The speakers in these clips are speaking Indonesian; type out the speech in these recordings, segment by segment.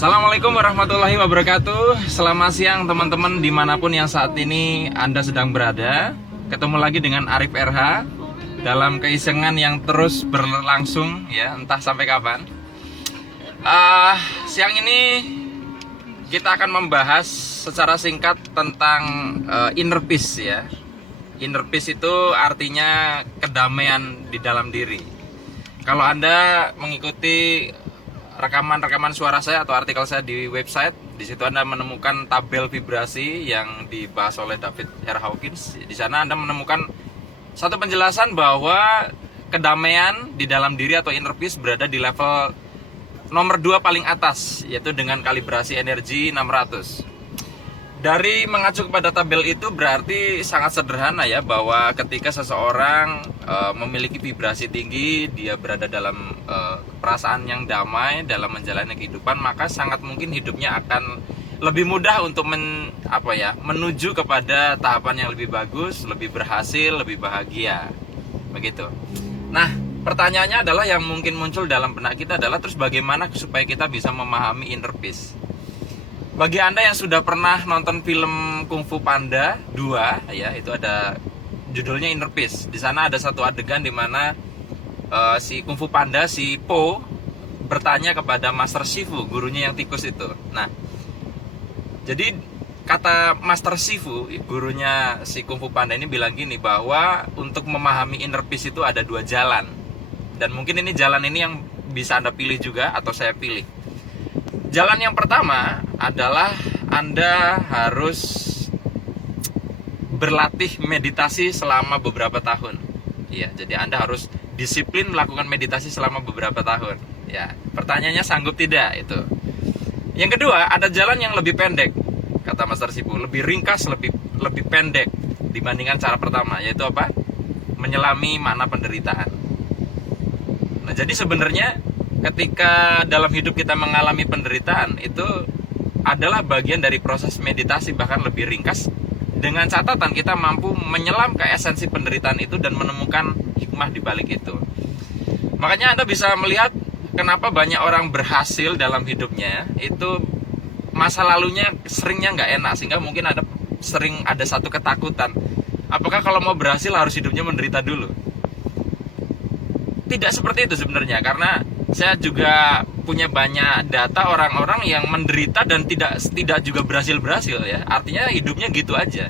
Assalamualaikum warahmatullahi wabarakatuh. Selamat siang teman-teman dimanapun yang saat ini Anda sedang berada. Ketemu lagi dengan Arif RH dalam keisengan yang terus berlangsung ya, entah sampai kapan. Siang ini kita akan membahas secara singkat tentang inner peace ya. Inner peace itu artinya kedamaian di dalam diri. Kalau Anda mengikuti rekaman suara saya atau artikel saya di website, di situ Anda menemukan tabel vibrasi yang dibahas oleh David R. Hawkins. Di sana Anda menemukan satu penjelasan bahwa kedamaian di dalam diri atau inner peace berada di level nomor 2 paling atas, yaitu dengan kalibrasi energi 600. Dari mengacu kepada tabel itu berarti sangat sederhana ya, bahwa ketika seseorang memiliki vibrasi tinggi, dia berada dalam perasaan yang damai dalam menjalani kehidupan, maka sangat mungkin hidupnya akan lebih mudah untuk menuju kepada tahapan yang lebih bagus, lebih berhasil, lebih bahagia. Begitu. Nah, pertanyaannya adalah yang mungkin muncul dalam benak kita adalah, terus bagaimana supaya kita bisa memahami inner peace? Bagi Anda yang sudah pernah nonton film Kung Fu Panda 2 ya, itu ada judulnya Inner Peace. Di sana ada satu adegan di mana si Kung Fu Panda, si Po, bertanya kepada Master Shifu, gurunya yang tikus itu. Nah, jadi kata Master Shifu, gurunya si Kung Fu Panda ini bilang gini, bahwa untuk memahami inner peace itu ada 2 jalan. Dan mungkin ini jalan ini yang bisa Anda pilih juga atau saya pilih. Jalan yang pertama adalah Anda harus berlatih meditasi selama beberapa tahun. Ya, jadi Anda harus disiplin melakukan meditasi selama beberapa tahun. Ya, pertanyaannya sanggup tidak itu. Yang kedua, ada jalan yang lebih pendek, kata Master Shifu, lebih ringkas, lebih pendek dibandingkan cara pertama, yaitu apa? Menyelami makna penderitaan. Nah, jadi sebenarnya ketika dalam hidup kita mengalami penderitaan, itu adalah bagian dari proses meditasi, bahkan lebih ringkas, dengan catatan kita mampu menyelam ke esensi penderitaan itu dan menemukan hikmah di balik itu. Makanya Anda bisa melihat kenapa banyak orang berhasil dalam hidupnya, itu masa lalunya seringnya nggak enak, sehingga mungkin sering ada satu ketakutan, apakah kalau mau berhasil harus hidupnya menderita dulu? Tidak seperti itu sebenarnya, karena saya juga punya banyak data orang-orang yang menderita dan tidak juga berhasil ya. Artinya hidupnya gitu aja.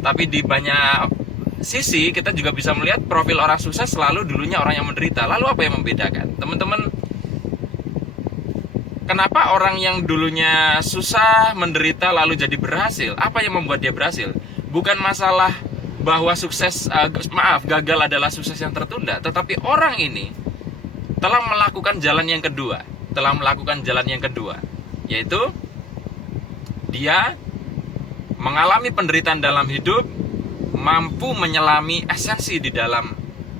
Tapi di banyak sisi kita juga bisa melihat profil orang sukses selalu dulunya orang yang menderita. Lalu apa yang membedakan? Teman-teman, kenapa orang yang dulunya susah, menderita lalu jadi berhasil? Apa yang membuat dia berhasil? Bukan masalah bahwa gagal adalah sukses yang tertunda, tetapi orang ini telah melakukan jalan yang kedua, yaitu dia mengalami penderitaan dalam hidup, mampu menyelami esensi di dalam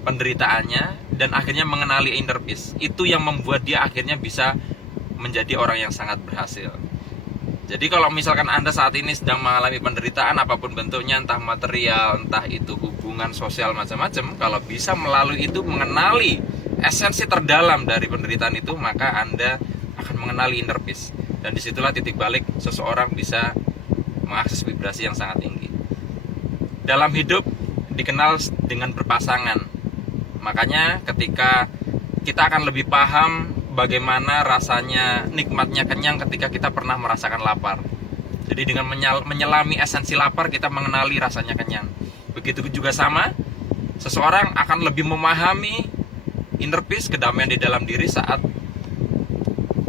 penderitaannya, dan akhirnya mengenali inner peace. Itu yang membuat dia akhirnya bisa menjadi orang yang sangat berhasil. Jadi kalau misalkan Anda saat ini sedang mengalami penderitaan apapun bentuknya, entah material, entah itu hubungan sosial macam-macam, kalau bisa melalui itu mengenali esensi terdalam dari penderitaan itu, maka Anda akan mengenali inner peace. Dan disitulah titik balik seseorang bisa mengakses vibrasi yang sangat tinggi. Dalam hidup dikenal dengan berpasangan. Makanya ketika kita akan lebih paham bagaimana rasanya nikmatnya kenyang ketika kita pernah merasakan lapar. Jadi dengan menyelami esensi lapar, kita mengenali rasanya kenyang. Begitu juga sama, seseorang akan lebih memahami inner peace, kedamaian di dalam diri, saat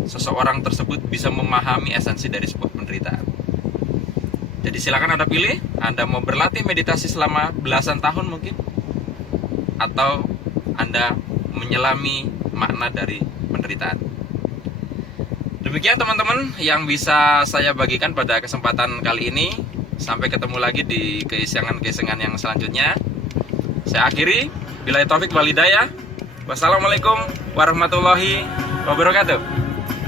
seseorang tersebut bisa memahami esensi dari sebuah penderitaan. Jadi silakan Anda pilih, Anda mau berlatih meditasi selama belasan tahun mungkin, atau Anda menyelami makna dari penderitaan. Demikian teman-teman yang bisa saya bagikan pada kesempatan kali ini. Sampai ketemu lagi di keisengan-keisengan yang selanjutnya. Saya akhiri, billahi taufik wal hidayah. Wassalamualaikum warahmatullahi wabarakatuh.